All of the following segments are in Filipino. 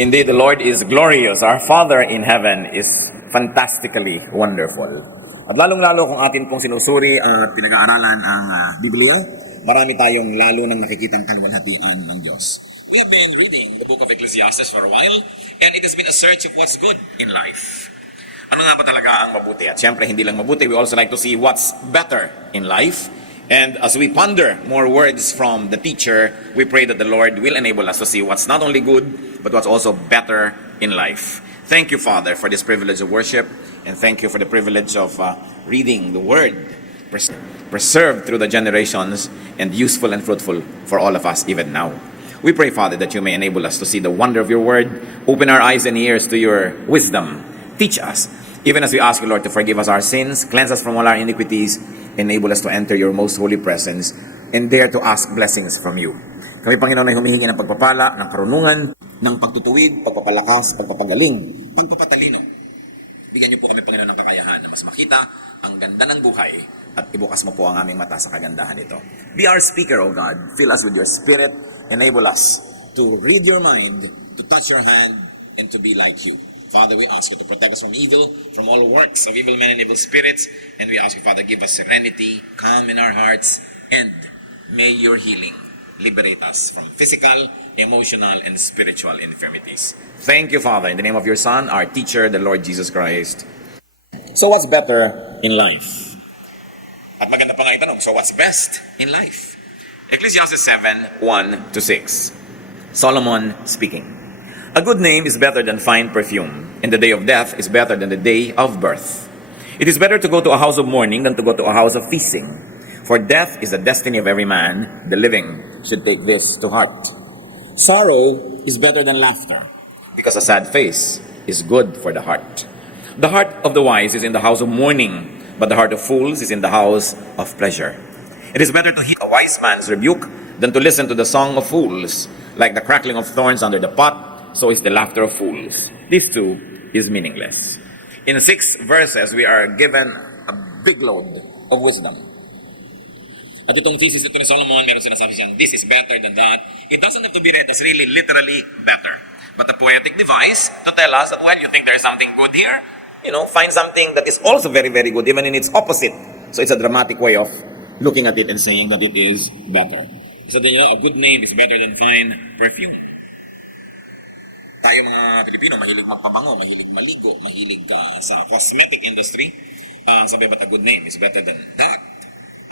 Indeed, the Lord is glorious. Our Father in heaven is fantastically wonderful. At lalong-lalo kung atin pong sinusuri at pinag-aaralan ang Biblia, marami tayong lalo nang nakikitang kaluwalhatian ng Diyos. We have been reading the book of Ecclesiastes for a while, and it has been a search of what's good in life. Ano nga ba talaga ang mabuti? At syempre, hindi lang mabuti, we also like to see what's better in life. And as we ponder more words from the teacher, we pray that the Lord will enable us to see what's not only good, but what's also better in life. Thank you, Father, for this privilege of worship, and thank you for the privilege of reading the Word, preserved through the generations, and useful and fruitful for all of us even now. We pray, Father, that you may enable us to see the wonder of your Word, open our eyes and ears to your wisdom, teach us, even as we ask you, Lord, to forgive us our sins, cleanse us from all our iniquities, enable us to enter your most holy presence, and dare to ask blessings from you. Kami, Panginoon, ay humihingi ng pagpapala, ng karunungan, ng pagtutuwid, pagpapalakas, pagpapagaling, pagpapatalino. Bigyan niyo po kami, Panginoon, ng kakayahan na mas makita ang ganda ng buhay at ibukas mo po ang aming mata sa kagandahan nito. Be our speaker, O God. Fill us with your spirit. Enable us to read your mind, to touch your hand, and to be like you. Father, we ask you to protect us from evil, from all works of evil men and evil spirits. And we ask you, Father, give us serenity, calm in our hearts, and may your healing liberate us from physical, emotional, and spiritual infirmities. Thank you, Father, in the name of your Son, our teacher, the Lord Jesus Christ. So what's better in life? At maganda pa nga itanong, so what's best in life? Ecclesiastes 7:1-6. Solomon speaking. A good name is better than fine perfume, and the day of death is better than the day of birth. It is better to go to a house of mourning than to go to a house of feasting, for death is the destiny of every man. The living should take this to heart. Sorrow is better than laughter, because a sad face is good for the heart. The heart of the wise is in the house of mourning, but the heart of fools is in the house of pleasure. It is better to heed a wise man's rebuke than to listen to the song of fools. Like the crackling of thorns under the pot, so is the laughter of fools. This too is meaningless. In 6 verses, we are given a big load of wisdom. At itong thesis nito ni Solomon, meron sinasabi siyang, this is better than that. It doesn't have to be read as really literally better, but a poetic device to tell us that when you think there's something good here, find something that is also very, very good, even in its opposite. So it's a dramatic way of looking at it and saying that it is better. So then, a good name is better than fine perfume. Tayo mga Pilipino, mahilig magpabango, mahilig maligo, mahilig sa cosmetic industry. Sabi ba't a good name is better than that?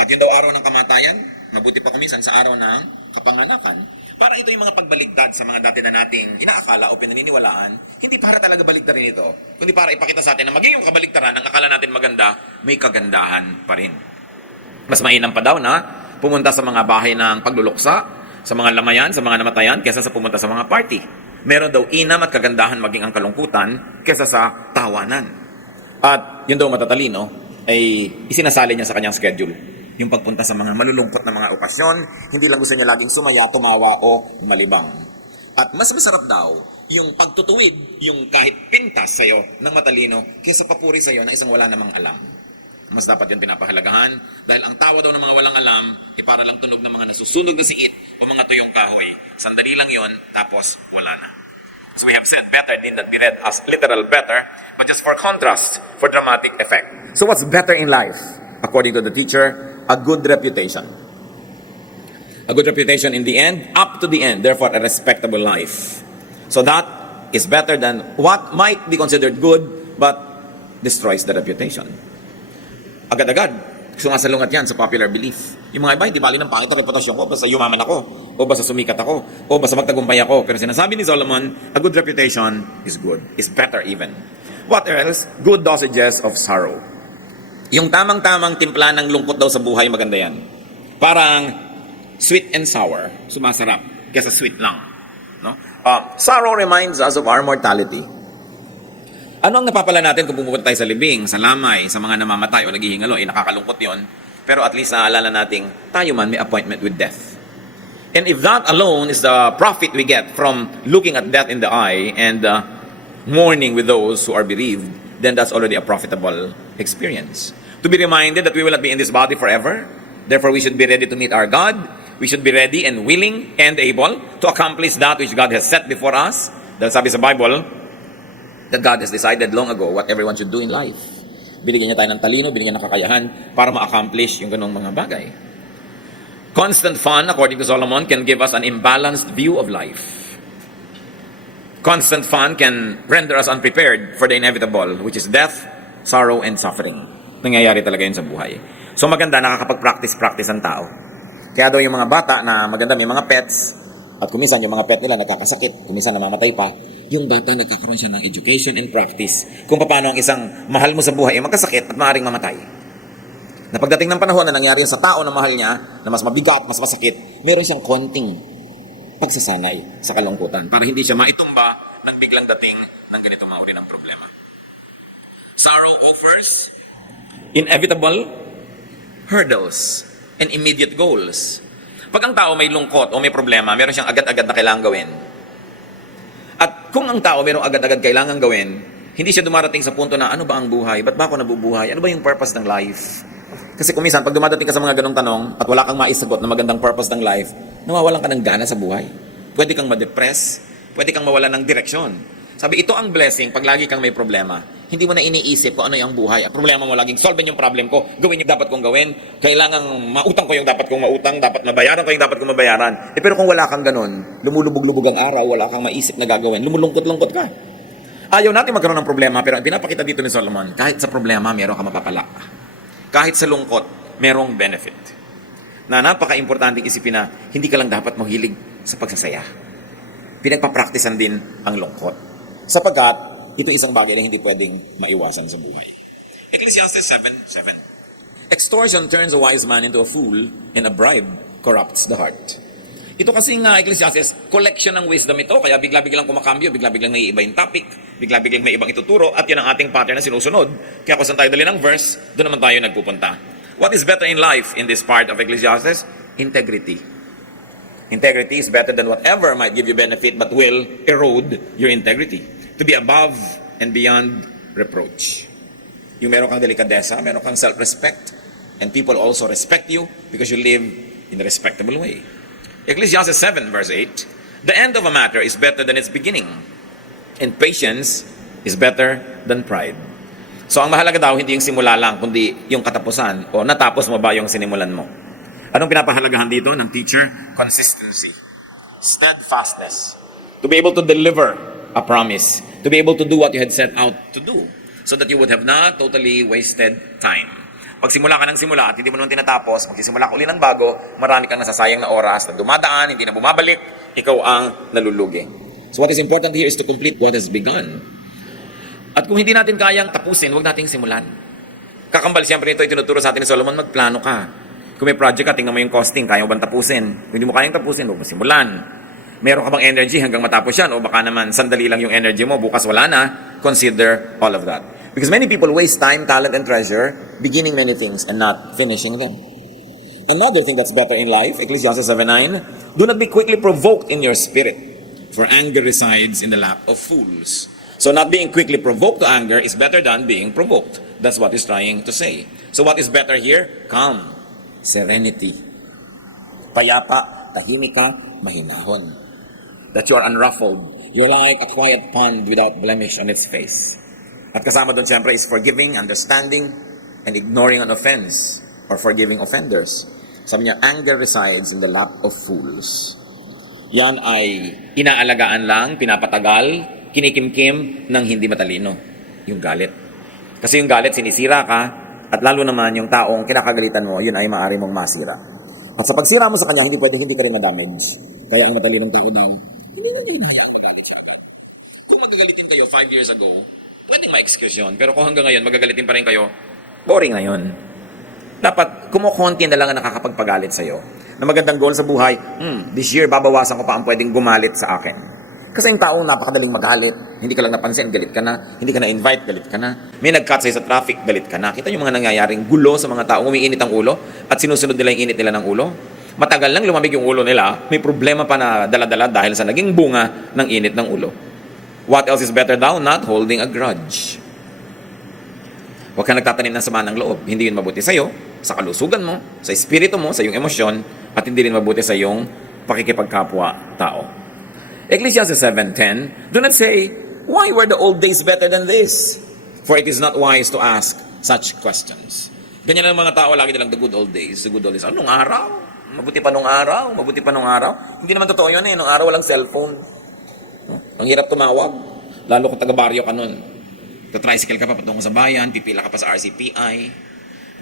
At yun daw araw ng kamatayan, mabuti pa kumisan sa araw ng kapanganakan. Para ito yung mga pagbaligtad sa mga dati na nating inaakala o pinaniniwalaan, hindi para talaga baligtarin ito, kundi para ipakita sa atin na maging yung kabaligtaran ng akala natin maganda, may kagandahan pa rin. Mas mainam pa daw na pumunta sa mga bahay ng pagluluksa, sa mga lamayan, sa mga namatayan, kaysa sa pumunta sa mga party. Meron daw inam at kagandahan maging ang kalungkutan kesa sa tawanan. At yun daw matatalino ay isinasali niya sa kanyang schedule. Yung pagpunta sa mga malulungkot na mga okasyon, hindi lang gusto niya laging sumaya, tumawa o malibang. At mas masarap daw yung pagtutuwid, yung kahit pintas sa'yo ng matalino kesa papuri sa'yo na isang wala namang alam. Mas dapat yun pinapahalagahan dahil ang tawa daw ng mga walang alam ay para lang tunog ng mga nasusunog na siit o mga tuyong kahoy. Sandali lang yon, tapos wala na. So we have said better need not be read as literal better, but just for contrast, for dramatic effect. So what's better in life? According to the teacher, a good reputation. A good reputation in the end, up to the end, therefore a respectable life. So that is better than what might be considered good, but destroys the reputation. Agad-agad, sumasalungat yan sa popular belief. Yung mga iba, hindi bali ng pangit ang reputasyon ko, basta yumaman ako, o basta sumikat ako, o basta magtagumpay ako. Pero sinasabi ni Solomon, a good reputation is good, is better even. What else? Good dosages of sorrow. Yung tamang-tamang timpla ng lungkot daw sa buhay, maganda yan. Parang sweet and sour, sumasarap, kesa sweet lang. No? Sorrow reminds us of our mortality. Ano ang napapala natin kung pupunta tayo sa libing, sa lamay, sa mga namamatay o naghihingalo? Nakakalungkot yon. Pero at least naalala natin, tayo man may appointment with death. And if that alone is the profit we get from looking at death in the eye and mourning with those who are bereaved, then that's already a profitable experience. To be reminded that we will not be in this body forever, therefore we should be ready to meet our God. We should be ready and willing and able to accomplish that which God has set before us. Dahil sabi sa Bible, that God has decided long ago what everyone should do in life. Binigyan niya tayo ng talino, binigyan ng kakayahan para ma-accomplish yung ganong mga bagay. Constant fun, according to Solomon, can give us an imbalanced view of life. Constant fun can render us unprepared for the inevitable, which is death, sorrow, and suffering. Nangyayari talaga yun sa buhay. So maganda, nakakapag-practice ang tao. Kaya daw yung mga bata na maganda, may mga pets, at kuminsan yung mga pet nila nagkakasakit, kuminsan namamatay pa, yung bata nagkakaroon siya ng education and practice kung paano ang isang mahal mo sa buhay ay magkasakit at maaaring mamatay. Na pagdating ng panahon na nangyari sa tao na mahal niya, na mas mabigat, mas masakit, meron siyang konting pagsasanay sa kalungkutan para hindi siya maitumba ng biglang dating ng ganitong mga uri ng problema. Sorrow offers inevitable hurdles and immediate goals. Pag ang tao may lungkot o may problema, meron siyang agad-agad na kailangang gawin. At kung ang tao merong agad-agad kailangang gawin, hindi siya dumarating sa punto na ano ba ang buhay? Ba't ba ako nabubuhay? Ano ba yung purpose ng life? Kasi kuminsan, pag dumadating ka sa mga ganong tanong at wala kang maisagot na magandang purpose ng life, nawawalan ka ng gana sa buhay. Pwede kang ma-depress, pwede kang mawalan ng direksyon. Sabi, ito ang blessing pag lagi kang may problema. Hindi mo na iniisip kung ano yung buhay. Ang problema mo laging, solve yung problem ko, gawin yung dapat kong gawin, kailangan mautang ko yung dapat kong mautang, dapat mabayaran ko yung dapat kong mabayaran. Pero kung wala kang ganun, lumulubog-lubog ang araw, wala kang maisip na gagawin, lumulungkot-lungkot ka. Ayaw natin magkaroon ng problema, pero ang pinapakita dito ni Solomon, kahit sa problema, meron ka mapapala. Kahit sa lungkot, merong benefit. Na napaka-importante isipin na hindi ka lang dapat mahilig sa pagsasaya. Pinagpapraktisan din ang lungkot. Sapagkat, ito isang bagay na hindi pwedeng maiwasan sa buhay. Ecclesiastes 7:7. Extortion turns a wise man into a fool, and a bribe corrupts the heart. Ito kasi nga, Ecclesiastes, collection ng wisdom ito, kaya bigla-biglang kumakambyo, bigla-biglang may iba yung topic, bigla-biglang may ibang ituturo, at yan ang ating pattern na sinusunod. Kaya kung saan tayo dali ng verse, doon naman tayo nagpupunta. What is better in life in this part of Ecclesiastes? Integrity. Integrity is better than whatever might give you benefit but will erode your integrity. To be above and beyond reproach. Yung meron kang delikadesa, meron kang self-respect, and people also respect you because you live in a respectable way. Ecclesiastes 7 verse 8, the end of a matter is better than its beginning, and patience is better than pride. So ang mahalaga daw, hindi yung simula lang, kundi yung katapusan, o natapos mo ba yung sinimulan mo. Anong pinapahalagahan dito ng teacher? Consistency. Steadfastness. To be able to deliver a promise. To be able to do what you had set out to do. So that you would have not totally wasted time. Pag simula ka ng simula at hindi mo naman tinatapos, magsisimula ka uli ng bago, marami kang nasasayang na oras na dumadaan, hindi na bumabalik, ikaw ang nalulugi. So what is important here is to complete what has begun. At kung hindi natin kayang tapusin, huwag nating simulan. Kakambal siyempre ito, itinuturo sa atin ni Solomon, magplano ka. Kung may project ka, tingnan mo yung costing, kaya mo bang tapusin? Kung hindi mo kayang tapusin, huwag mo simulan. Meron ka bang energy hanggang matapos yan? O baka naman sandali lang yung energy mo, bukas wala na, consider all of that. Because many people waste time, talent, and treasure beginning many things and not finishing them. Another thing that's better in life, Ecclesiastes 7:9, do not be quickly provoked in your spirit, for anger resides in the lap of fools. So not being quickly provoked to anger is better than being provoked. That's what he's trying to say. So what is better here? Calm, serenity, payapa, tahimik ka, mahinahon. That you are unruffled. You're like a quiet pond without blemish on its face. At kasama doon siyempre is forgiving, understanding, and ignoring an offense or forgiving offenders. Sabi niya, anger resides in the lap of fools. Yan ay inaalagaan lang, pinapatagal, kinikimkim ng hindi matalino. Yung galit. Kasi yung galit, sinisira ka, at lalo naman yung taong kinakagalitan mo, yun ay maaari mong masira. At sa pagsira mo sa kanya, hindi pwedeng hindi ka rin ma-damage. Kaya ang matalinong tao daw, hindi na hinahayaan magalit siya agad. Kung magagalitin kayo 5 years ago, pwedeng ma-excuse yun. Pero kung hanggang ngayon, magagalitin pa rin kayo, boring na yun. Dapat, kumukonti na lang ang nakakapagpagalit sa'yo. Na magandang goal sa buhay, this year, babawasan ko pa ang pwedeng gumalit sa akin. Kasi yung taong napakadaling magalit, hindi ka lang napansin, galit ka na. Hindi ka na-invite, galit ka na. May nag-cut sa'yo sa traffic, galit ka na. Kita yung mga nangyayaring gulo sa mga taong umiinit ang ulo at sinusunod nila yung init nila ng ulo. Matagal lang lumamig yung ulo nila, may problema pa na dala-dala dahil sa naging bunga ng init ng ulo. What else is better daw? Not holding a grudge. Huwag ka nagtatanim ng sama ng loob. Hindi yun mabuti sa'yo, sa kalusugan mo, sa espiritu mo, sa iyong emosyon, at hindi rin mabuti sa iyong pakikipagkapwa-tao. Ecclesiastes 7:10, do not say, why were the old days better than this? For it is not wise to ask such questions. Ganyan ang mga tao, lagi nilang the good old days, the good old days. Anong araw? Mabuti pa nung araw, mabuti pa nung araw. Hindi naman totoo yun eh, nung araw walang cellphone. Ang hirap tumawag, lalo kung taga-baryo ka nun. Tricycle ka pa patungo sa bayan, pipila ka pa sa RCPI.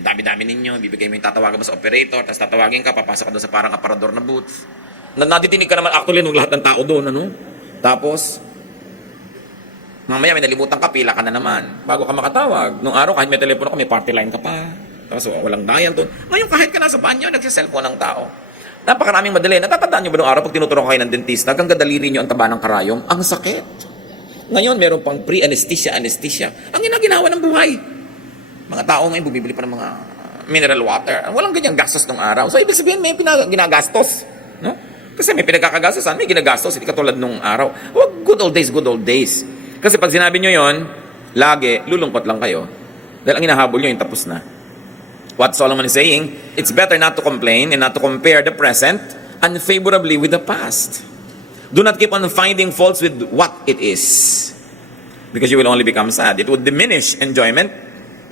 Ang dami-dami ninyo, bibigay mo yung tatawagan mo sa operator, tapos tatawagin ka, papasok ka doon sa parang aparador na booth. Naditinig ka naman actually nung lahat ng tao doon, ano? Tapos, mamaya may nalimutan ka, pila ka na naman. Bago ka makatawag. Nung araw, kahit may telepono ka, may party line ka pa. Tapos walang dayan doon. Ngayon, kahit ka nasa banyo, nagsiselfone ng tao. Napakaraming madali. Natatandaan nyo ba nung araw, pag tinuturo kayo ng dentista, hanggang daliri nyo ang taba ng karayom, ang sakit. Ngayon, meron pang pre-anesthesia. Ang ginagawa ng buhay. Mga tao ngayon, bumibili pa ng mga mineral water. Walang ganyang gastos nung araw. So, ibig sabihin, may ginagastos. No? Kasi may pinagkakagastosan, may ginagastos, hindi katulad nung araw. Wag good old days. Kasi pag sinabi nyo yon, lagi, lulungkot lang kayo. Dahil ang hinahabol nyo yung tapos na. What Solomon is saying, it's better not to complain and not to compare the present unfavorably with the past. Do not keep on finding faults with what it is. Because you will only become sad. It would diminish enjoyment.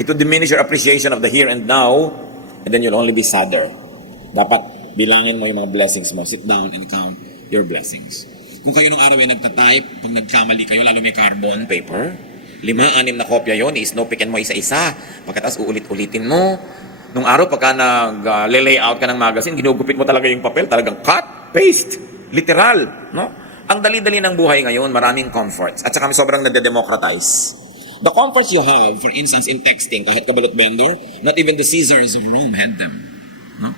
It would diminish your appreciation of the here and now. And then you'll only be sadder. Dapat bilangin mo yung mga blessings mo. Sit down and count your blessings. Kung kayo nung araw ay nagtatype, pag nagkamali kayo, lalo may carbon paper, 5-6 na kopya yon, i-snowpickin mo isa-isa. Pagkatapos uulit-ulitin mo. Nung araw, pagka nag-layout ka ng magazine, ginugupit mo talaga yung papel, talagang cut, paste, literal. No? Ang dali-dali ng buhay ngayon, maraming comforts. At saka sobrang nade-democratize. The comforts you have, for instance, in texting, kahit kabalot vendor, not even the Caesars of Rome had them. No?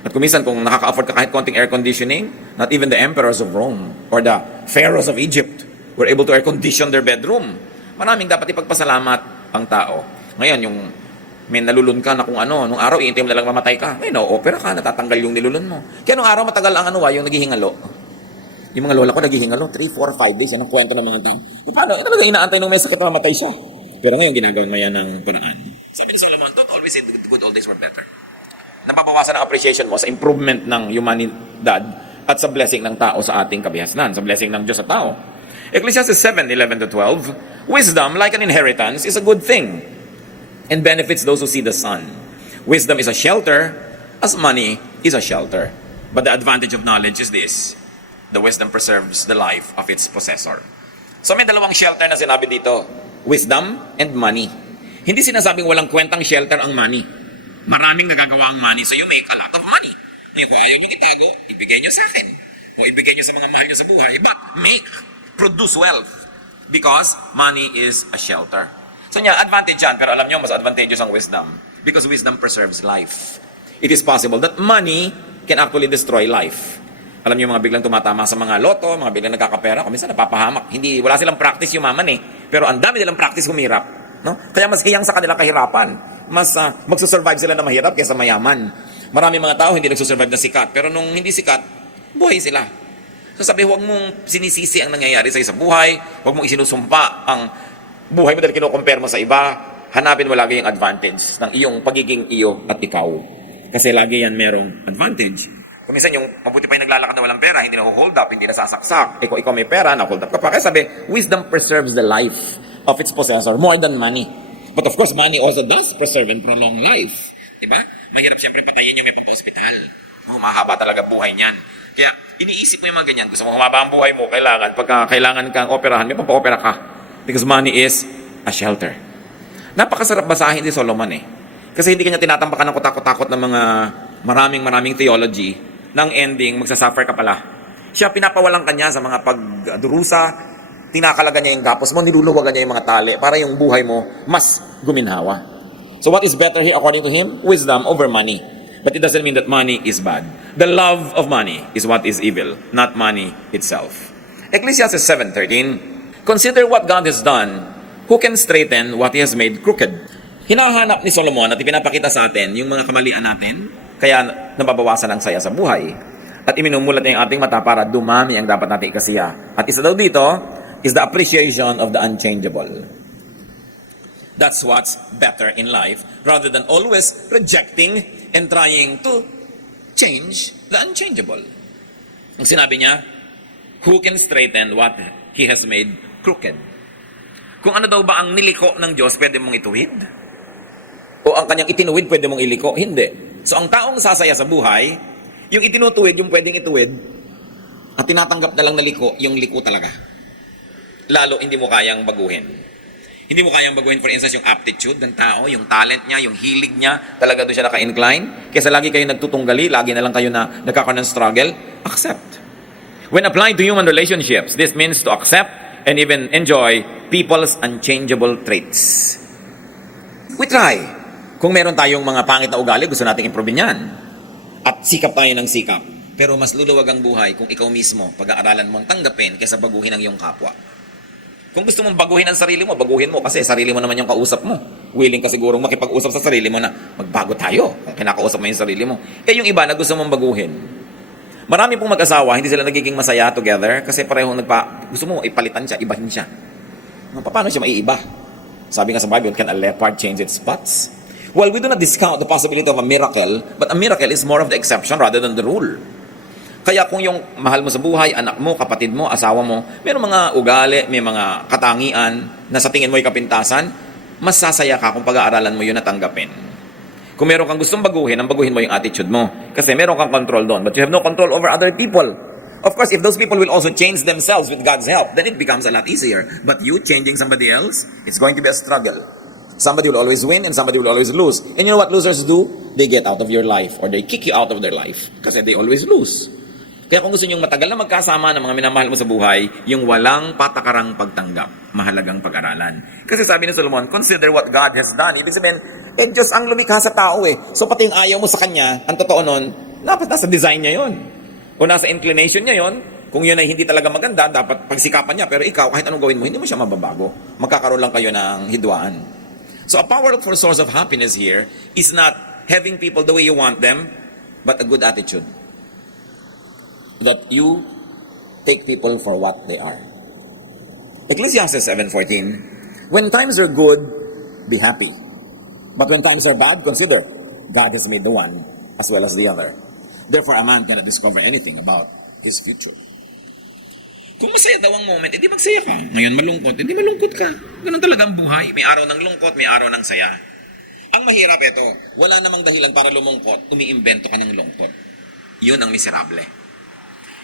At kumisan, kung nakaka-afford ka kahit konting air conditioning, not even the emperors of Rome or the pharaohs of Egypt were able to air condition their bedroom. Maraming dapat ipagpasalamat ang tao. Ngayon, yung may nalulun ka na kung ano, nung araw, iintay mo na lang mamatay ka. Ngayon, opera ka, natatanggal yung nilulun mo. Kaya nung araw, matagal ang yung naghihingalo. Yung mga lola ko naghihingalo, 3, 4, 5 days. Yan ang kwento ng mga tao. Paano? Talaga inaantay nung may sakit na mamatay siya. Pero ngayon, ginagawa ngayon ng Quran. Sabi ni Solomon, don't always say the good old days were better. Napabawasan ang appreciation mo sa improvement ng humanidad at sa blessing ng tao sa ating kabihasnan, sa blessing ng Diyos sa tao. Ecclesiastes 7:11-12, wisdom, like an inheritance, is a good thing and benefits those who see the sun. Wisdom is a shelter, as money is a shelter. But the advantage of knowledge is this: the wisdom preserves the life of its possessor. So may dalawang shelter na sinabi dito, wisdom and money. Hindi sinasabing walang kwentang shelter ang money. Maraming nagagawa ang money, so you make a lot of money. Ngayon, kung ayaw nyo itago, ibigay nyo sa akin. O ibigay nyo sa mga mahal nyo sa buhay. But produce wealth. Because money is a shelter. So niya, advantage yan. Pero alam nyo, mas advantageous ang wisdom. Because wisdom preserves life. It is possible that money can actually destroy life. Alam nyo, mga biglang tumatama sa mga loto, mga biglang nagkakapera, kung minsan napapahamak. Wala silang practice yumaman eh. Pero ang dami nilang practice humirap. No? Kaya mas hiyang sa kanilang kahirapan. Mas magsusurvive sila na mahirap kaysa mayaman. Marami mga tao hindi nagsusurvive na sikat. Pero nung hindi sikat, buhay sila. So sabi, huwag mong sinisisi ang nangyayari sa buhay. Huwag mong isinusumpa ang buhay mo dahil kinukompare mo sa iba. Hanapin mo lagi yung advantage ng iyong pagiging iyo at ikaw. Kasi lagi yan merong advantage. Kung minsan yung mabuti pa yung naglalakad na walang pera, hindi na hold up, hindi na sasaksak. Ikaw may pera, na-hold up ka pa. Kaya sabi, wisdom preserves the life of its possessor more than money. But of course, money also does preserve and prolong life. Diba? Mahirap siyempre patayin yung may pampa-hospital. Mahaba talaga buhay niyan. Kaya iniisip mo yung mga ganyan. Gusto mo humaba ang buhay mo, pagka kailangan kang operahan, may pampa-opera ka. Because money is a shelter. Napakasarap basahin ni Solomon eh. Kasi hindi kanya tinatampakan ng kutakot-takot ng mga maraming theology ng ending, magsasuffer ka pala. Siya pinapawalan kanya sa mga pagdurusa, tinakalaga niya yung gapos mo, niluluwagan niya yung mga tali para yung buhay mo mas guminhawa. So what is better here according to him? Wisdom over money. But it doesn't mean that money is bad. The love of money is what is evil, not money itself. Ecclesiastes 7:13, consider what God has done. Who can straighten what He has made crooked? Hinahanap ni Solomon at ipinapakita sa atin yung mga kamalian natin, kaya nababawasan ang saya sa buhay. At iminumulat niya yung ating mata para dumami ang dapat natin ikasiya. At isa daw dito is the appreciation of the unchangeable. That's what's better in life, rather than always rejecting and trying to change the unchangeable. Ang sinabi niya, Who can straighten what He has made crooked? Kung ano daw ba ang niliko ng Diyos, pwede mong ituwid? O ang kanyang itinuwid, pwede mong iliko? Hindi. So ang taong sasaya sa buhay, yung itinutuwid, yung pwedeng ituwid, at tinatanggap na lang na liko, yung liko talaga. Lalo, hindi mo kayang baguhin. Hindi mo kayang baguhin, for instance, yung aptitude ng tao, yung talent niya, yung hilig niya, talaga doon siya naka-incline. Kaysa lagi kayo nagtutunggali, lagi na lang kayo na nagkakaroon ng struggle, accept. When applied to human relationships, this means to accept and even enjoy people's unchangeable traits. We try. Kung meron tayong mga pangit na ugali, gusto nating improve yan. At sikap tayo ng sikap. Pero mas luluwag ang buhay kung ikaw mismo, pag-aaralan mo, tanggapin kaysa baguhin ang iyong kapwa. Kung gusto mong baguhin ang sarili mo, baguhin mo kasi sarili mo naman yung kausap mo. Willing ka sigurong makipag-usap sa sarili mo na magbago tayo kung kinakausap mo yung sarili mo. Eh yung iba na gusto mong baguhin. Marami pong mag-asawa, hindi sila nagiging masaya together kasi parehong gusto mo ipalitan siya, ibahin siya. Paano siya maiiba? Sabi nga sa Bible, can a leopard change its spots? Well, we do not discount the possibility of a miracle, but a miracle is more of the exception rather than the rule. Kaya kung yung mahal mo sa buhay, anak mo, kapatid mo, asawa mo, mayroong mga ugali, may mga katangian na sa tingin mo ay kapintasan, mas sasaya ka kung pag-aaralan mo yun at tanggapin. Kung meron kang gustong baguhin, ang baguhin mo yung attitude mo. Kasi meron kang control doon, but you have no control over other people. Of course, if those people will also change themselves with God's help, then it becomes a lot easier. But you changing somebody else, it's going to be a struggle. Somebody will always win and somebody will always lose. And you know what losers do? They get out of your life or they kick you out of their life kasi they always lose. Kaya kung gusto nyong matagal na magkasama ng mga minamahal mo sa buhay, yung walang patakarang pagtanggap, mahalagang pag-aralan. Kasi sabi ni Solomon, consider what God has done. Ibig sabihin, Diyos ang lumikha sa tao eh. So pati yung ayaw mo sa Kanya, ang totoo nun, dapat nasa design niya yon. O nasa inclination niya yon. Kung yun ay hindi talaga maganda, dapat pagsikapan niya. Pero ikaw, kahit anong gawin mo, hindi mo siya mababago. Magkakaroon lang kayo ng hidwaan. So a powerful source of happiness here is not having people the way you want them, but a good attitude. That you take people for what they are. Ecclesiastes 7:14, when times are good, be happy. But when times are bad, consider, God has made the one as well as the other. Therefore, a man cannot discover anything about his future. Kung masaya daw ang moment, edi magsaya ka. Ngayon malungkot, edi malungkot ka. Ganun talaga ang buhay. May araw ng lungkot, may araw ng saya. Ang mahirap ito, wala namang dahilan para lumungkot, umiimbento ka ng lungkot. Yun ang miserable.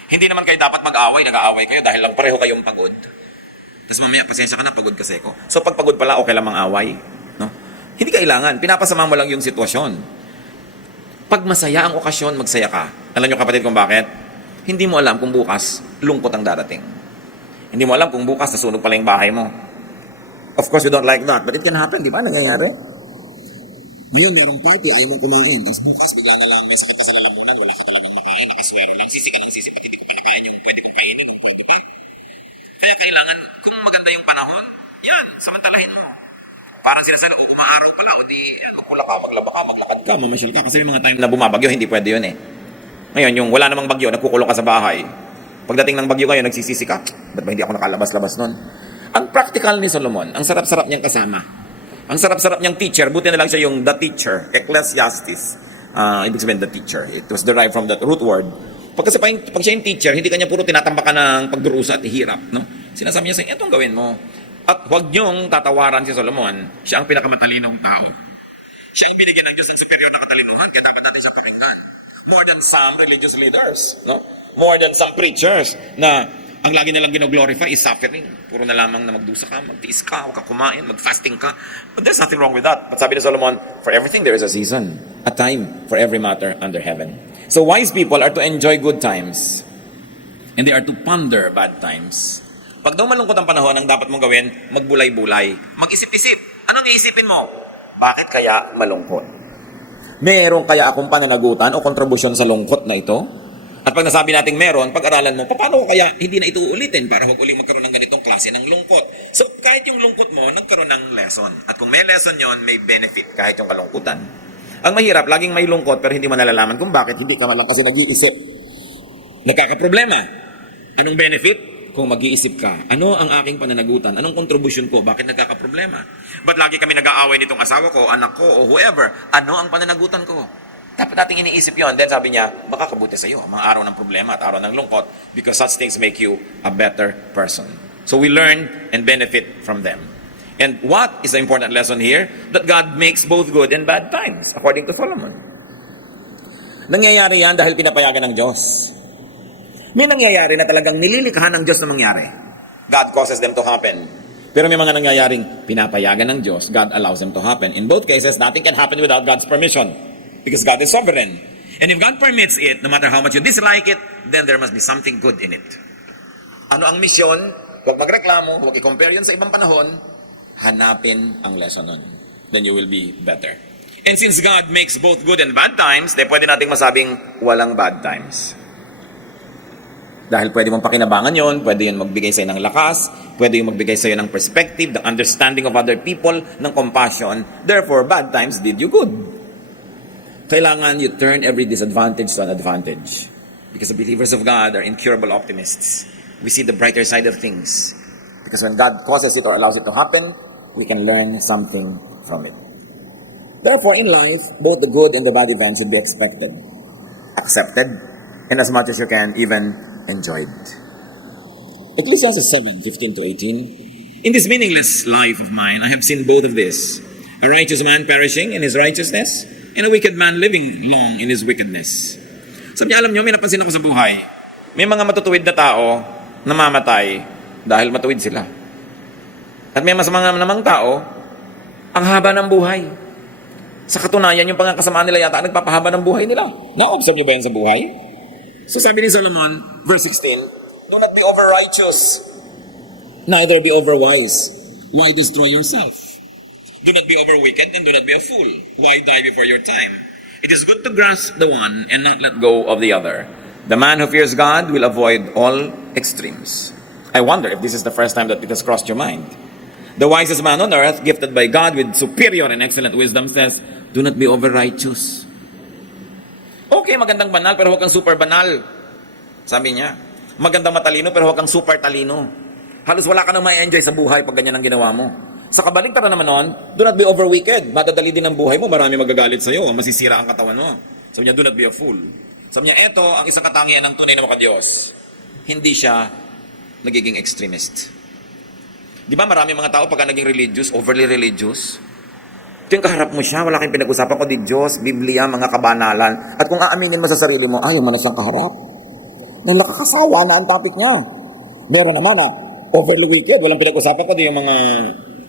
Hindi naman kayo dapat mag-away, nag-aaway kayo dahil lang pareho kayong pagod. Tapos mamaya, pasensya ka na, pagod kasi ko. So pag pagod pala, okay lang mang-away. No? Hindi kailangan, pinapasama mo lang yung sitwasyon. Pag masaya ang okasyon, magsaya ka. Alam nyo kapatid kung bakit? Hindi mo alam kung bukas, lungkot ang darating. Hindi mo alam kung bukas, nasunog pala yung bahay mo. Of course, you don't like that, but it can happen, di ba? Nangyayari. Ngayon, merong party, ayaw mong kumain. Tapos bukas, bigla na lang, may sakit ka sa lalamunan, wala ka talagang makain, nakasuyo lang, sisi ka ng sisi, pati hindi ko pinakain yung pwede kong kainin. Kaya kailangan, kung maganda yung panahon, yan, samantalahin mo. Parang sila sa loob, umaaraw pala, o di, magkula ka, maglakad ka, mamasyal ka, kasi may mga time na bumabagyo, hindi pwede yun eh. Ngayon, yung wala namang bagyo, nagkukulong ka sa bahay, pagdating ng bagyo kayo, nagsisisi ka, ba't ba hindi ako nakalabas-labas nun? Ang practical ni Solomon, ang sarap-sarap niyang kasama. Ang sarap-sarap niyang teacher, buti na lang siya yung the teacher, Ecclesiastes. Ibig sabihin the teacher. It was derived from that root word. Pag siya yung teacher, hindi kanya puro tinatambakan ng pagdurusa at hirap. No? Sinasabi niya sa inyo, itong gawin mo. At huwag niyong tatawaran si Solomon. Siya ang pinakamatalinong tao. Siya yung binigyan ng Diyos ng superior na katalinuhan, kaya dapat natin siya pakinggan. More than some religious leaders. No? More than some preachers na ang lagi nalang gino-glorify is suffering. Puro na lamang na magdusa ka, magtiis ka, huwag ka kumain, mag-fasting ka. But there's nothing wrong with that. But sabi ni Solomon, for everything there is a season, a time for every matter under heaven. So wise people are to enjoy good times. And they are to ponder bad times. Pag daw malungkot ang panahon, ang dapat mong gawin, magbulay-bulay. Mag-isip-isip. Anong iisipin mo? Bakit kaya malungkot? Meron kaya akong pananagutan o kontribusyon sa lungkot na ito? At pag nasabi nating meron, pag-aralan mo, paano ko kaya hindi na ito uulitin para huwag uling magkaroon ng ganitong klase ng lungkot? So, kahit yung lungkot mo, nagkaroon ng lesson. At kung may lesson yon, may benefit kahit yung kalungkutan. Ang mahirap, laging may lungkot pero hindi mo nalalaman kung bakit hindi ka man lang kasi nag-iisip. Nagkakaproblema. Anong benefit? Kung mag-iisip ka, ano ang aking pananagutan? Anong kontribusyon ko? Bakit nagkakaproblema? Ba't lagi kami nag-aaway nitong asawa ko, anak ko, o whoever? Ano ang pananagutan ko? Dapat nating iniisip yon. Then sabi niya, makakabuti sa iyo ang mga araw ng problema at araw ng lungkot because such things make you a better person. So we learn and benefit from them. And what is the important lesson here? That God makes both good and bad times, according to Solomon. Nangyayari yan dahil pinapayagan ng Diyos. May nangyayari na talagang nililikha ng Diyos na mangyari. God causes them to happen. Pero may mga nangyayaring pinapayagan ng Diyos, God allows them to happen. In both cases, nothing can happen without God's permission. Because God is sovereign. And if God permits it, no matter how much you dislike it, then there must be something good in it. Ano ang misyon? Huwag magreklamo, huwag i-compare yun sa ibang panahon. Hanapin ang lesson nun. Then you will be better. And since God makes both good and bad times, then pwede nating masabing walang bad times. Dahil pwede mong pakinabangan yon, pwede yun magbigay sa'yo ng lakas, pwede yung magbigay sa'yo ng perspective, the understanding of other people, ng compassion. Therefore, bad times did you good. Kailangan you turn every disadvantage to an advantage. Because the believers of God are incurable optimists. We see the brighter side of things. Because when God causes it or allows it to happen, we can learn something from it. Therefore, in life, both the good and the bad events should be expected, accepted, and as much as you can, even enjoyed. Ecclesiastes 7:15 to 18. In this meaningless life of mine, I have seen both of this. A righteous man perishing in his righteousness, and a wicked man living long in his wickedness. Sabi niya, alam niyo, may napansin ako sa buhay. May mga matutuwid na tao namamatay dahil matuwid sila. At may masamang namang tao, ang haba ng buhay. Sa katunayan, yung pangkasamaan nila yata nagpapahaba ng buhay nila. Na-observe niyo ba yan sa buhay? So sabi ni Solomon, verse 16, do not be over-righteous, neither be over-wise. Why destroy yourself? Do not be over-wicked and do not be a fool. Why die before your time? It is good to grasp the one and not let go of the other. The man who fears God will avoid all extremes. I wonder if this is the first time that it has crossed your mind. The wisest man on earth, gifted by God with superior and excellent wisdom, says, do not be over-righteous. Okay, magandang banal, pero huwag kang super banal. Sabi niya. Magandang matalino, pero huwag kang super talino. Halos wala ka nang ma-enjoy sa buhay pag ganyan ang ginawa mo. Sa kabaligtaran naman nun, do not be over-wicked. Madadali din ang buhay mo, marami magagalit sa'yo, masisira ang katawan mo. Sabi niya, do not be a fool. Sabi niya, eto ang isang katangian ng tunay na makadiyos. Hindi siya nagiging extremist. Di ba marami mga tao pagka naging religious, overly religious? Ito yung kaharap mo siya, wala kayong pinag-usapan kundi Diyos, Biblia, mga kabanalan. At kung aaminin mo sa sarili mo, yung manas ng kaharap. Nang nakakasawa na ang topic niya. Meron naman overly wicked, walang pinag-usapan kundi yung mga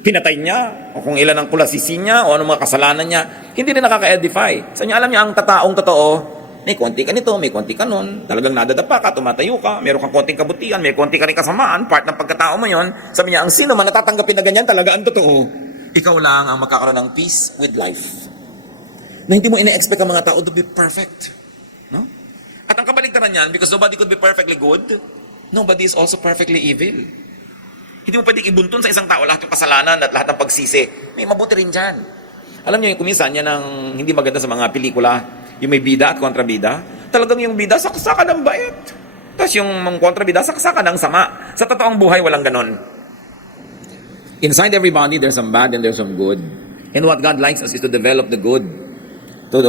pinatay niya, o kung ilan ang kulasisi niya, o anong mga kasalanan niya, hindi rin nakaka-edify. Sa inyo, alam niya, ang tataong totoo, may konti ka nito, may konti ka nun, talagang nadadapa ka, tumatayo ka, meron kang konting kabutihan, may konti ka rin kasamaan, part ng pagkatao mo yon. Sabi niya, ang sino man natatanggapin na ganyan, talaga ang totoo. Ikaw lang ang magkakaroon ng peace with life. Na hindi mo ina-expect ang mga tao to be perfect. No? At ang kabaligtaran niyan, because nobody could be perfectly good, nobody is also perfectly evil. Hindi mo pwedeng ibuntun sa isang tao lahat ng kasalanan at lahat ng pagsisi. May mabuti rin dyan. Alam niyo, yung kuminsan, yan ang hindi maganda sa mga pelikula, yung may bida at kontrabida. Talagang yung bida, saksakan ng bait. Tapos yung kontrabida, saksakan ng sama. Sa totoong buhay, walang ganon. Inside everybody, there's some bad and there's some good. And what God likes us is to develop the good. So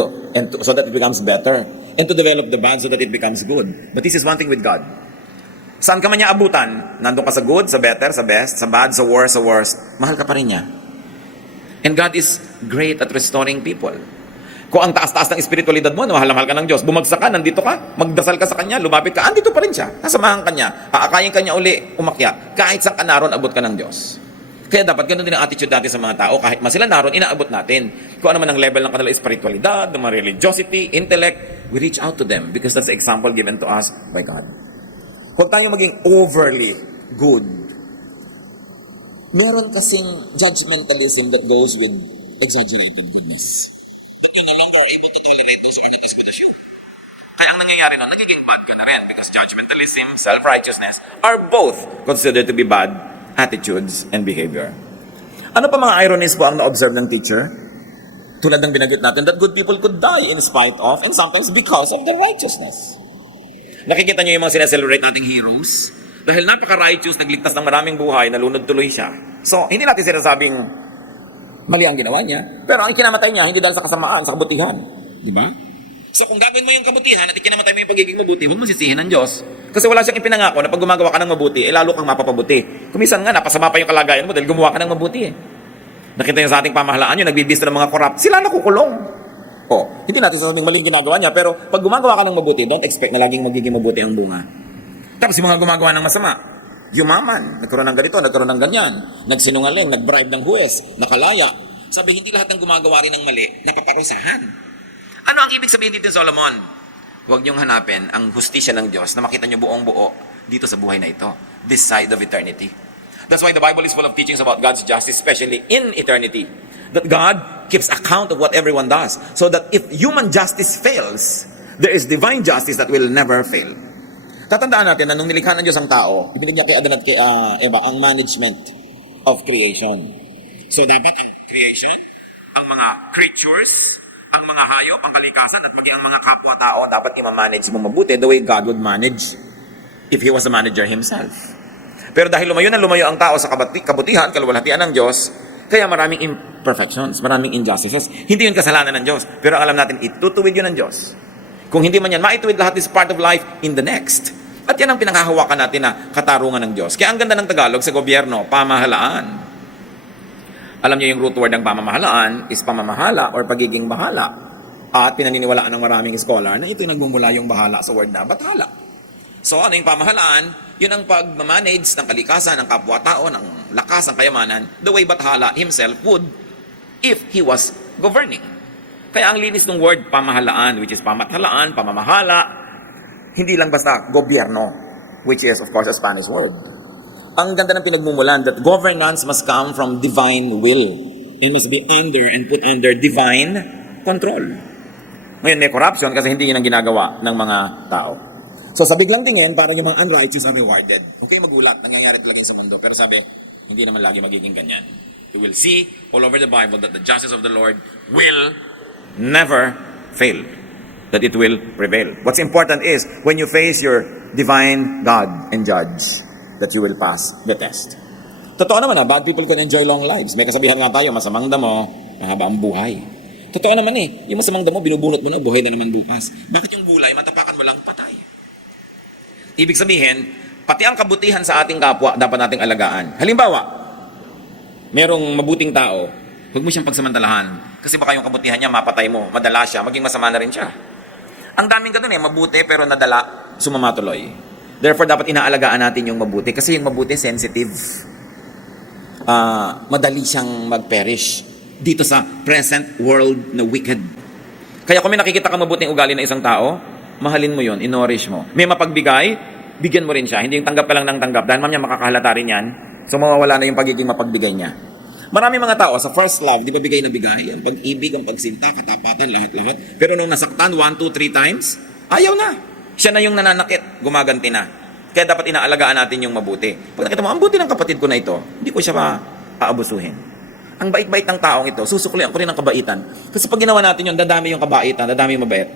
that it becomes better. And to develop the bad so that it becomes good. But this is one thing with God. Saan ka man niya abutan, nandun ka sa good, sa better, sa best, sa bad, sa worst, mahal ka pa rin niya. And God is great at restoring people. Kung ang taas-taas ng espiritualidad mo, mahal na mahal ka ng Diyos, bumagsak ka, nandito ka, magdasal ka sa Kanya, lumapit ka, andito pa rin siya, nasamahan ka niya, aakayin ka niya uli, umakyat, kahit saan ka naroon, abot ka ng Diyos. Kaya dapat ganun din ang attitude natin sa mga tao, kahit man sila naroon, inaabot natin. Kung ano man ang level ng kanilang espiritualidad, ng mga religiosity, intellect, we reach out to them because that's the example given to us by God. Huwag tayong maging overly good. Meron kasing judgmentalism that goes with exaggerated goodness. But you no longer are able to tolerate those who are not as good as you. Kaya ang nangyayari nun, nagiging bad ka na rin because judgmentalism, self-righteousness are both considered to be bad attitudes and behavior. Ano pa mga ironies po ang na-observe ng teacher? Tulad ng binanggit natin that good people could die in spite of and sometimes because of their righteousness. Nakikita niyo yung mga sineselebrate nating heroes? Dahil napaka-righteous, nagligtas ng maraming buhay, nalunod tuloy siya. So, hindi natin sinasabing mali ang ginawa niya. Pero ang kinamatay niya, hindi dahil sa kasamaan, sa kabutihan. Di ba? So kung gagawin mo yung kabutihan at ikinamatay mo yung pagiging mabuti, huwag mo sisihin ng Diyos. Kasi wala siyang ipinangako na pag gumagawa ka ng mabuti, lalo kang mapapabuti. Kumisan nga, napasama pa yung kalagayan mo dahil gumawa ka ng mabuti. Nakita niyo sa ating pamahalaan yun, nagbibista ng mga korap, sila nakukulong. Hindi natin sasabing maling ginagawa niya, pero pag gumagawa ka ng mabuti, don't expect na laging magiging mabuti ang bunga. Tapos yung mga gumagawa ng masama, yumaman, nagkaroon ng ganito, nagkaroon ng ganyan, nagsinungaling, nagbribe ng huwes, nakalaya. Sabi, hindi lahat ng gumagawa rin ng mali, napaparusahan. Ano ang ibig sabihin dito, Solomon? Huwag niyong hanapin ang hustisya ng Diyos na makita niyo buong buo dito sa buhay na ito, this side of eternity. That's why the Bible is full of teachings about God's justice, especially in eternity. That God keeps account of what everyone does. So that if human justice fails, there is divine justice that will never fail. Tatandaan natin na nung nilikha ng Diyos ang tao, ibinigay niya kay Adan at kay Eva ang management of creation. So dapat ang creation, ang mga creatures, ang mga hayop, ang kalikasan, at maging ang mga kapwa-tao, dapat i-manage mo mabuti the way God would manage if He was a manager Himself. Pero dahil lumayo na lumayo ang tao sa kabutihan, kaluwalhatian ng Diyos, kaya maraming imperfections, maraming injustices. Hindi yun kasalanan ng Diyos, pero alam natin, itutuwid yun ng Diyos. Kung hindi man yan, maituwid lahat is part of life in the next. At yan ang pinakahawakan natin na katarungan ng Diyos. Kaya ang ganda ng Tagalog sa gobyerno, pamahalaan. Alam niyo yung root word ng pamamahalaan is pamamahala or pagiging bahala. At pinaniniwalaan ng maraming scholar na ito yung nagmumula yung bahala sa word na bathala. So ano yung pamahalaan? Yun ang pag-manage ng kalikasan, ng kapwa-tao, ng lakas, ng kayamanan, the way Bathala himself would if he was governing. Kaya ang linis ng word pamahalaan, which is pamathalaan, pamamahala, hindi lang basta gobyerno, which is of course a Spanish word. Ang ganda ng pinagmumulan that governance must come from divine will. It must be under and put under divine control. Ngayon may corruption kasi hindi yun ang ginagawa ng mga tao. So sa biglang tingin, parang yung mga unrighteous are rewarded. Okay, magulat, nangyayari talaga yun sa mundo. Pero sabi, hindi naman lagi magiging ganyan. You will see all over the Bible that the justice of the Lord will never fail. That it will prevail. What's important is, when you face your divine God and judge, that you will pass the test. Totoo naman bad people can enjoy long lives. May kasabihan nga tayo, masamang damo, mahaba ang buhay. Totoo naman yung masamang damo, binubunot mo na, buhay na naman bukas. Bakit yung gulay, matapakan mo lang, patay? Ibig sabihin, pati ang kabutihan sa ating kapwa, dapat nating alagaan. Halimbawa, merong mabuting tao, huwag mo siyang pagsamantalahan. Kasi baka yung kabutihan niya, mapatay mo, madala siya, maging masama na rin siya. Ang daming ganun mabuti pero nadala, sumamatuloy. Therefore, dapat inaalagaan natin yung mabuti. Kasi yung mabuti, sensitive. Madali siyang mag-perish dito sa present world na wicked. Kaya kung may nakikita kang mabuting ugali ng isang tao, mahalin mo yun, inorish mo. May mapagbigay, bigyan mo rin siya. Hindi yung tanggap ka lang ng tanggap. Dahil mamaya makakahalata rin yan. So mawawala na yung pagiging mapagbigay niya. Maraming mga tao, sa first love, di ba bigay na bigay? Ang pag-ibig, ang pagsinta, katapatan, lahat-lahat. Pero nung nasaktan 1, 2, 3 times, ayaw na. Siya na yung nananakit, gumaganti na. Kaya dapat inaalagaan natin yung mabuti. Pag nakita mo, ang buti ng kapatid ko na ito, hindi ko siya aabusuhin. Ang bait-bait ng taong ito, susuklian ko rin ang kabaitan. Kasi pag ginawa natin yun, dadami yung kabaitan, dadami yung mabait.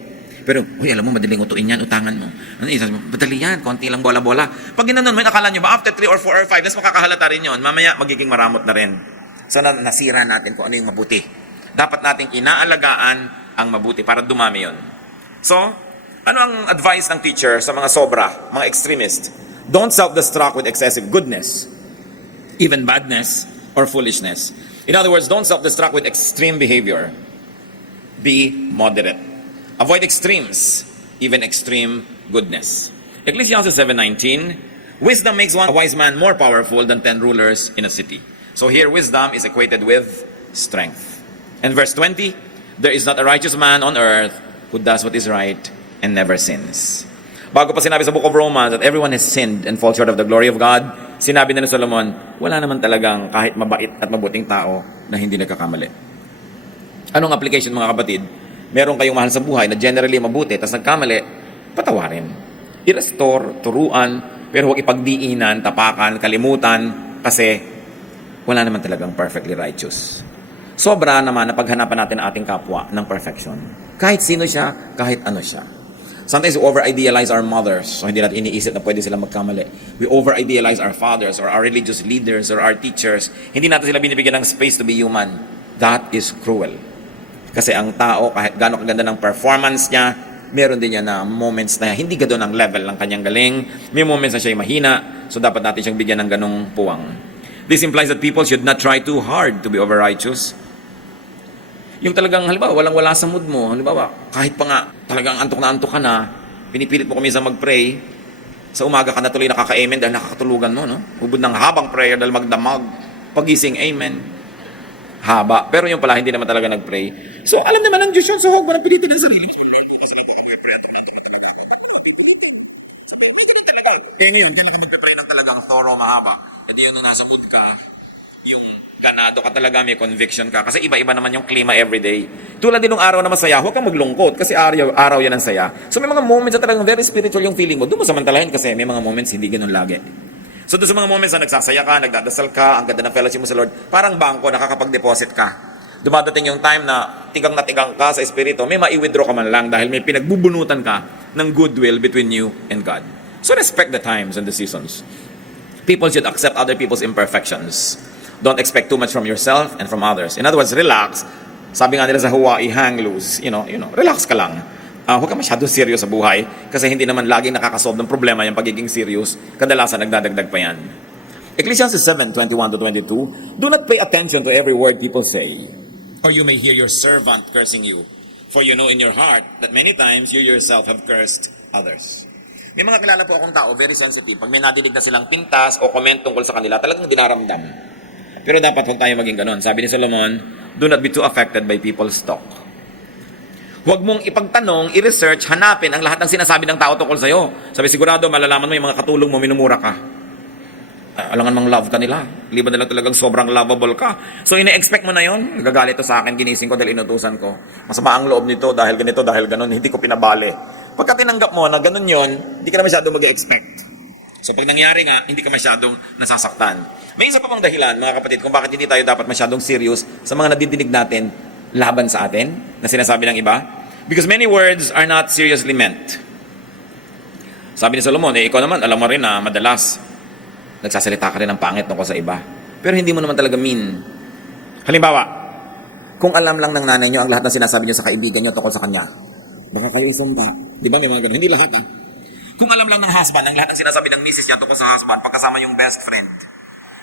Pero, alam mo, madaling utuin yan, utangan mo. Sabi mo, madali yan, konti lang bola-bola. Pag ginanon mo, akala nyo ba, after 3 or 4 or 5, mas makakahalata rin yun. Mamaya, magiging maramot na rin. So, nasira natin kung ano yung mabuti. Dapat nating inaalagaan ang mabuti para dumami yun. So, ano ang advice ng teacher sa mga sobra, mga extremist? Don't self-destruct with excessive goodness, even badness or foolishness. In other words, don't self-destruct with extreme behavior. Be moderate. Avoid extremes, even extreme goodness. Ecclesiastes 7:19, wisdom makes one wise man more powerful than 10 rulers in a city. So here, wisdom is equated with strength. And verse 20, there is not a righteous man on earth who does what is right and never sins. Bago pa sinabi sa Book of Romans that everyone has sinned and falls short of the glory of God, sinabi na ni Solomon, wala naman talagang kahit mabait at mabuting tao na hindi nagkakamali. Anong application mga kapatid? Meron kayong mahal sa buhay na generally mabuti, tapos nagkamali, patawarin. I-restore, turuan, pero huwag ipagdiinan, tapakan, kalimutan, kasi wala naman talagang perfectly righteous. Sobra naman na paghanapan natin ang ating kapwa ng perfection. Kahit sino siya, kahit ano siya. Sometimes we over-idealize our mothers, so hindi natin iniisip na pwede sila magkamali. We over-idealize our fathers or our religious leaders or our teachers. Hindi natin sila binibigyan ng space to be human. That is cruel. Kasi ang tao, kahit gaano kaganda ng performance niya, meron din niya na moments na hindi gano'n ang level ng kanyang galing. May moments na siya'y mahina, so dapat natin siyang bigyan ng ganong puwang. This implies that people should not try too hard to be over-righteous. Yung talagang, halimbawa, walang-wala sa mood mo. Halimbawa, kahit pa nga talagang antok ka na, pinipilit mo kuminsan mag-pray, sa umaga ka na tuloy nakaka-amen dahil nakakatulugan mo, no? Hubod ng habang prayer dahil magdamag. Pagising, amen. Haba. Pero yung pala, hindi naman talaga nag-pray. So, alam naman ng Diyos yun. So, huwag mo nang pilitin ang sarili mo. Lord, bukas ako pray. Pipilitin. So, may ganun talaga. Kaya ngayon, dyan ka mag-pray ng talagang thorough, mahaba. At yun, nung nasa mood ka, yung ganado ka talaga, may conviction ka. Kasi iba-iba naman yung klima everyday. Tulad din nung araw na masaya, huwag kang maglungkot. Kasi araw yan ang saya. So, may mga moments na talagang very spiritual yung feeling mo. Doon mo samantalahin kasi may mga moments hindi ganun lagi. So doon sa mga moments na nagsasaya ka, nagdadasal ka, ang ganda ng fellowship mo sa Lord, parang bangko, nakakapag-deposit ka. Dumadating yung time na tigang ka sa Espiritu, may mai-withdraw ka man lang dahil may pinagbubunutan ka ng goodwill between you and God. So respect the times and the seasons. People should accept other people's imperfections. Don't expect too much from yourself and from others. In other words, relax. Sabi nga nila sa Hawaii, hang loose. You know, relax ka lang. Huwag ka masyadong serious sa buhay kasi hindi naman laging nakakasolve ng problema yung pagiging serious. Kadalasan nagdadagdag pa yan. Ecclesiastes 7:21-22, do not pay attention to every word people say, or you may hear your servant cursing you. For you know in your heart that many times you yourself have cursed others. May mga kilala po akong tao, very sensitive. Pag may nadidig na silang pintas o comment tungkol sa kanila, talagang dinaramdam. Pero dapat huwag tayo maging ganun. Sabi ni Solomon, do not be too affected by people's talk. Huwag mong ipagtanong, i-research, hanapin ang lahat ng sinasabi ng tao tungkol sa'yo. Sabi, sigurado, malalaman mo yung mga katulong mo, minumura ka. Alangan mang love ka nila. Liban na lang talagang sobrang lovable ka. So, ine-expect mo na yon. Nagagalit to sa akin, ginising ko dahil inutusan ko. Masama ang loob nito dahil ganito, dahil ganon, hindi ko pinabali. Pagka tinanggap mo na ganon yon, hindi ka na masyadong mag-expect. So, pag nangyari nga, hindi ka masyadong nasasaktan. May isa pa pang dahilan, mga kapatid, kung bakit hindi tayo dapat masyadong serious sa mga nadidinig natin laban sa atin, na sinasabi ng iba. Because many words are not seriously meant. Sabi ni Solomon, ikaw naman, alam mo rin na madalas, nagsasalita ka rin ng pangit tungkol sa iba. Pero hindi mo naman talaga mean. Halimbawa, kung alam lang ng nanay nyo ang lahat ng sinasabi nyo sa kaibigan nyo tungkol sa kanya, baka kayo isumpa. Di ba may mga ganun? Hindi lahat Kung alam lang ng husband ang lahat ng sinasabi ng misis niya tungkol sa husband, pagkasama yung best friend.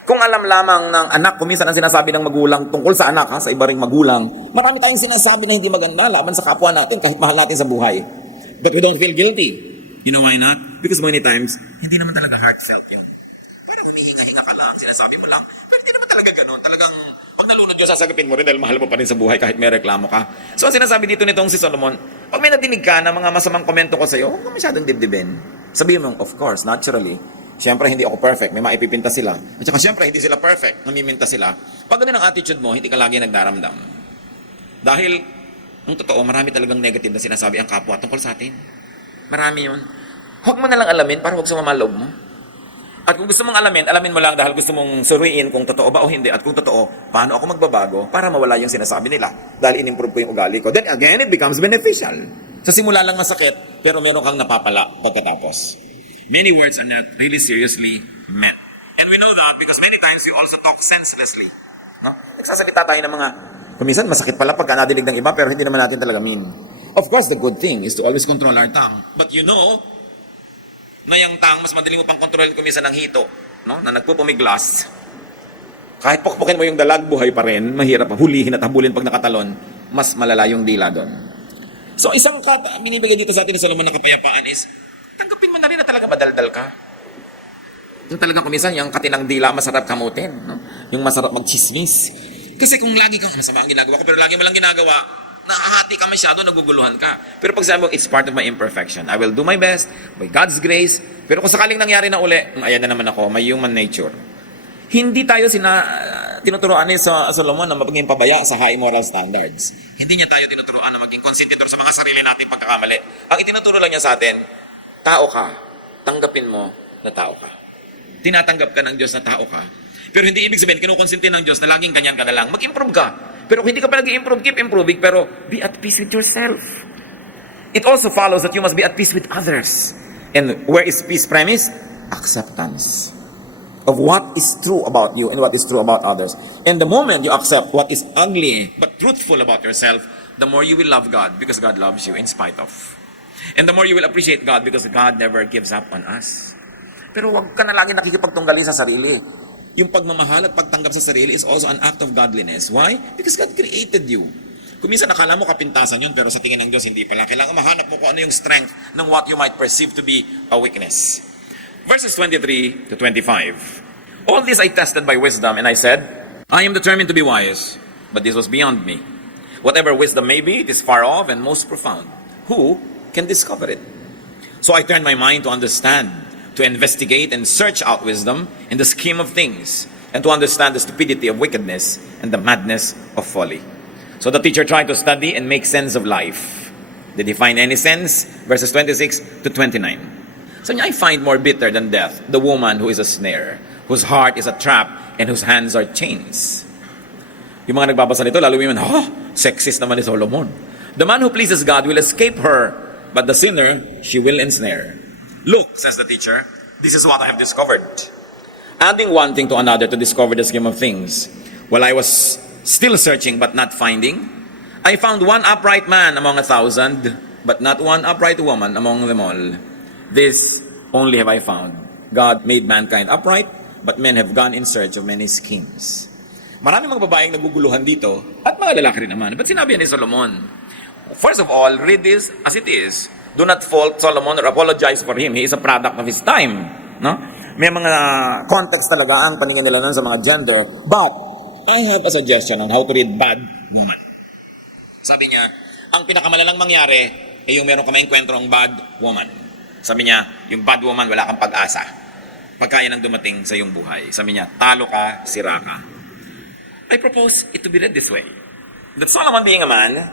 Kung alam lamang ng anak, kuminsan ang sinasabi ng magulang tungkol sa anak, sa iba ring magulang, marami tayong sinasabi na hindi maganda laban sa kapwa natin kahit mahal natin sa buhay. But we don't feel guilty. You know why not? Because many times, hindi naman talaga heartfelt yun. Parang humihinga-hinga ka lang, sinasabi mo lang. Pero hindi naman talaga ganun. Talagang pag nalunod yun, sasagapin mo rin dahil mahal mo pa rin sa buhay kahit may reklamo ka. So ang sinasabi dito nitong si Solomon, pag may nadinig ka na mga masamang komento ko sa'yo, huwag ka masyadong dibdibin. Sabihin mo, of course, naturally, siyempre, hindi ako perfect. May maipipinta sila. At saka, siyempre, hindi sila perfect. Namiminta sila. Pag ganun ang attitude mo, hindi ka lagi nagdaramdam. Dahil, ang totoo, marami talagang negative na sinasabi ang kapwa tungkol sa atin. Marami yun. Huwag mo na lang alamin para huwag sumama loob mo. At kung gusto mong alamin mo lang dahil gusto mong suriin kung totoo ba o hindi. At kung totoo, paano ako magbabago para mawala yung sinasabi nila. Dahil in-improve ko yung ugali ko. Then again, it becomes beneficial. Sa simula lang masakit, pero meron kang napapala pagkatapos. Many words are not really seriously meant. And we know that because many times we also talk senselessly. No? Nagsasalita tayo ng mga, kuminsan masakit pala pagka nadinig ng iba pero hindi naman natin talaga mean. Of course, the good thing is to always control our tongue. But you know, na yung tongue, mas madali mo pang kontrolin kuminsan ng hito, no? Na nagpupumiglas. Kahit pukpukin mo yung dalag, buhay pa rin. Mahirap hulihin at habulin pag nakatalon. Mas malala yung dila doon. So isang binibigay dito sa atin ni Solomon ng kapayapaan is, tanggapin mo na rin na talaga madaldal ka. Yung talagang kuminsan, yung katinang dila, masarap kamutin. No? Yung masarap magchismis. Kasi kung lagi kang, masama ang ginagawa ko, pero lagi mo lang ginagawa, nakahati ka masyado, naguguluhan ka. Pero pag sabi mo, it's part of my imperfection. I will do my best, by God's grace. Pero kung sakaling nangyari na uli, ayan na naman ako, may human nature. Hindi tayo tinuturoan ni sa Solomon na maging pabaya sa high moral standards. Hindi niya tayo tinuturoan na maging konsentidor sa mga sarili nating pagkakamali. Ang itinuturo lang niya sa atin, tao ka, tanggapin mo na tao ka. Tinatanggap ka ng Diyos na tao ka. Pero hindi ibig sabihin, kinukonsinti ng Diyos na laging ganyan ka na lang. Mag-improve ka. Pero kung hindi ka pa nag-improve, keep improving. Pero be at peace with yourself. It also follows that you must be at peace with others. And where is peace premise? Acceptance of what is true about you and what is true about others. And the moment you accept what is ugly but truthful about yourself, the more you will love God because God loves you in spite of. And the more you will appreciate God because God never gives up on us. Pero wag ka na lagi nakikipagtunggali sa sarili. Yung pagmamahal at pagtanggap sa sarili is also an act of godliness. Why? Because God created you. Kung minsan nakala mo kapintasan yun, pero sa tingin ng Diyos hindi pala. Kailangan mahanap mo kung ano yung strength ng what you might perceive to be a weakness. Verses 23 to 25. All this I tested by wisdom, and I said, I am determined to be wise, but this was beyond me. Whatever wisdom may be, it is far off and most profound. Who can discover it? So I turned my mind to understand, to investigate and search out wisdom in the scheme of things, and to understand the stupidity of wickedness and the madness of folly. So the teacher tried to study and make sense of life. Did he find any sense? Verses 26 to 29. So I find more bitter than death the woman who is a snare, whose heart is a trap, and whose hands are chains. Yung mga nagbabasa nito, lalo yung sexist naman ni Solomon. The man who pleases God will escape her, but the sinner she will ensnare. Look, says the teacher, this is what I have discovered. Adding one thing to another to discover the scheme of things. While I was still searching but not finding, I found one upright man among 1,000, but not one upright woman among them all. This only have I found. God made mankind upright, but men have gone in search of many schemes. Maraming mga babaeng naguguluhan dito, at mga lalaki rin naman. But sinabi ni Solomon, first of all, read this as it is. Do not fault Solomon or apologize for him. He is a product of his time. No? May mga context talaga ang paningin nila nun sa mga gender. But I have a suggestion on how to read bad woman. Sabi niya, ang pinakamalalang mangyari ay yung meron ka maengkwentrong bad woman. Sabi niya, yung bad woman, wala kang pag-asa. Pagka yan ang dumating sa iyong buhay. Sabi niya, talo ka, sira ka. I propose it to be read this way. That Solomon being a man,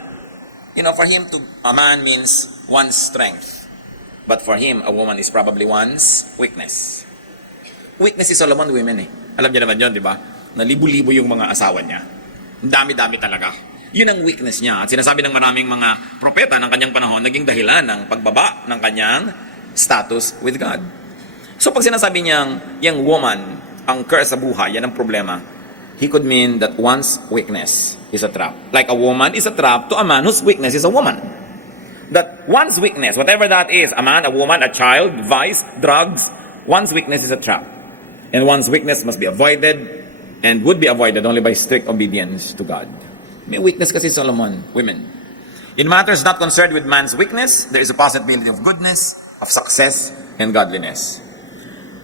for him a man means one's strength. But for him, a woman is probably one's weakness. Weakness si Solomon, women eh. Alam niya naman yun, di ba? Na libo-libo yung mga asawa niya. Ang dami-dami talaga. Yun ang weakness niya. At sinasabi ng maraming mga propeta ng kanyang panahon, naging dahilan ng pagbaba ng kanyang status with God. So pag sinasabi niyang, yung woman, ang curse sa buhay, yan ang problema, he could mean that one's weakness is a trap. Like a woman is a trap to a man whose weakness is a woman. That one's weakness, whatever that is, a man, a woman, a child, vice, drugs, one's weakness is a trap. And one's weakness must be avoided and would be avoided only by strict obedience to God. May weakness kasi Solomon, women. In matters not concerned with man's weakness, there is a possibility of goodness, of success, and godliness.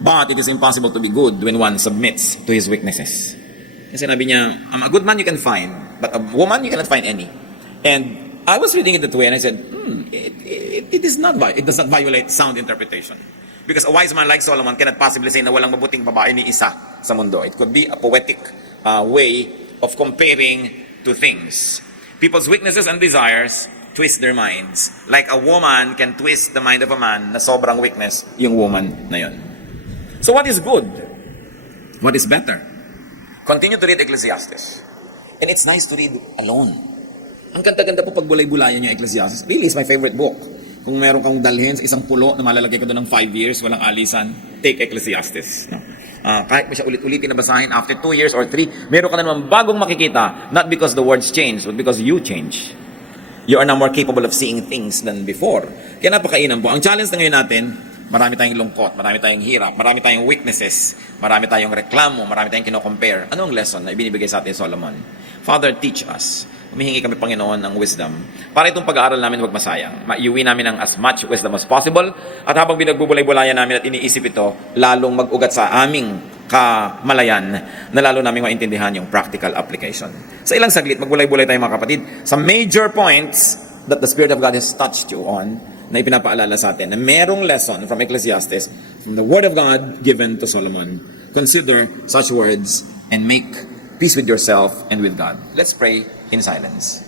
But it is impossible to be good when one submits to his weaknesses. Kasi sabi niya, a good man you can find, but a woman you cannot find any. And I was reading it that way and I said, it does not violate sound interpretation. Because a wise man like Solomon cannot possibly say na walang mabuting babae ni isa sa mundo. It could be a poetic way of comparing two things. People's weaknesses and desires twist their minds. Like a woman can twist the mind of a man na sobrang weakness yung woman na yun. So what is good? What is better? Continue to read Ecclesiastes. And it's nice to read alone. Ang ganda-ganda po pag bulay-bulayan yung Ecclesiastes. Really, it's my favorite book. Kung meron kang dalhin sa isang pulo na malalagay ka doon ng 5 years, walang alisan, take Ecclesiastes. No? Kahit mo siya ulit-ulitin na basahin, after 2 years or 3, meron ka na naman bagong makikita, not because the words change, but because you change. You are now more capable of seeing things than before. Kaya napakainan po. Ang challenge na ngayon natin, marami tayong lungkot, marami tayong hirap, marami tayong weaknesses, marami tayong reklamo, marami tayong kino-compare. Ano ang lesson na ibinibigay sa atin Solomon? Father, teach us. Humihingi kami, Panginoon, ng wisdom. Para itong pag-aaral namin huwag masayang. Maiuwi namin ng as much wisdom as possible. At habang binagbubulay-bulayan namin at iniisip ito, lalong mag-ugat sa aming kamalayan na lalo namin maintindihan yung practical application. Sa ilang saglit, magbulay-bulay tayo mga kapatid. Sa major points that the Spirit of God has touched you on, na ipinapaalala sa atin, na merong lesson from Ecclesiastes, from the Word of God given to Solomon. Consider such words and make peace with yourself and with God. Let's pray in silence.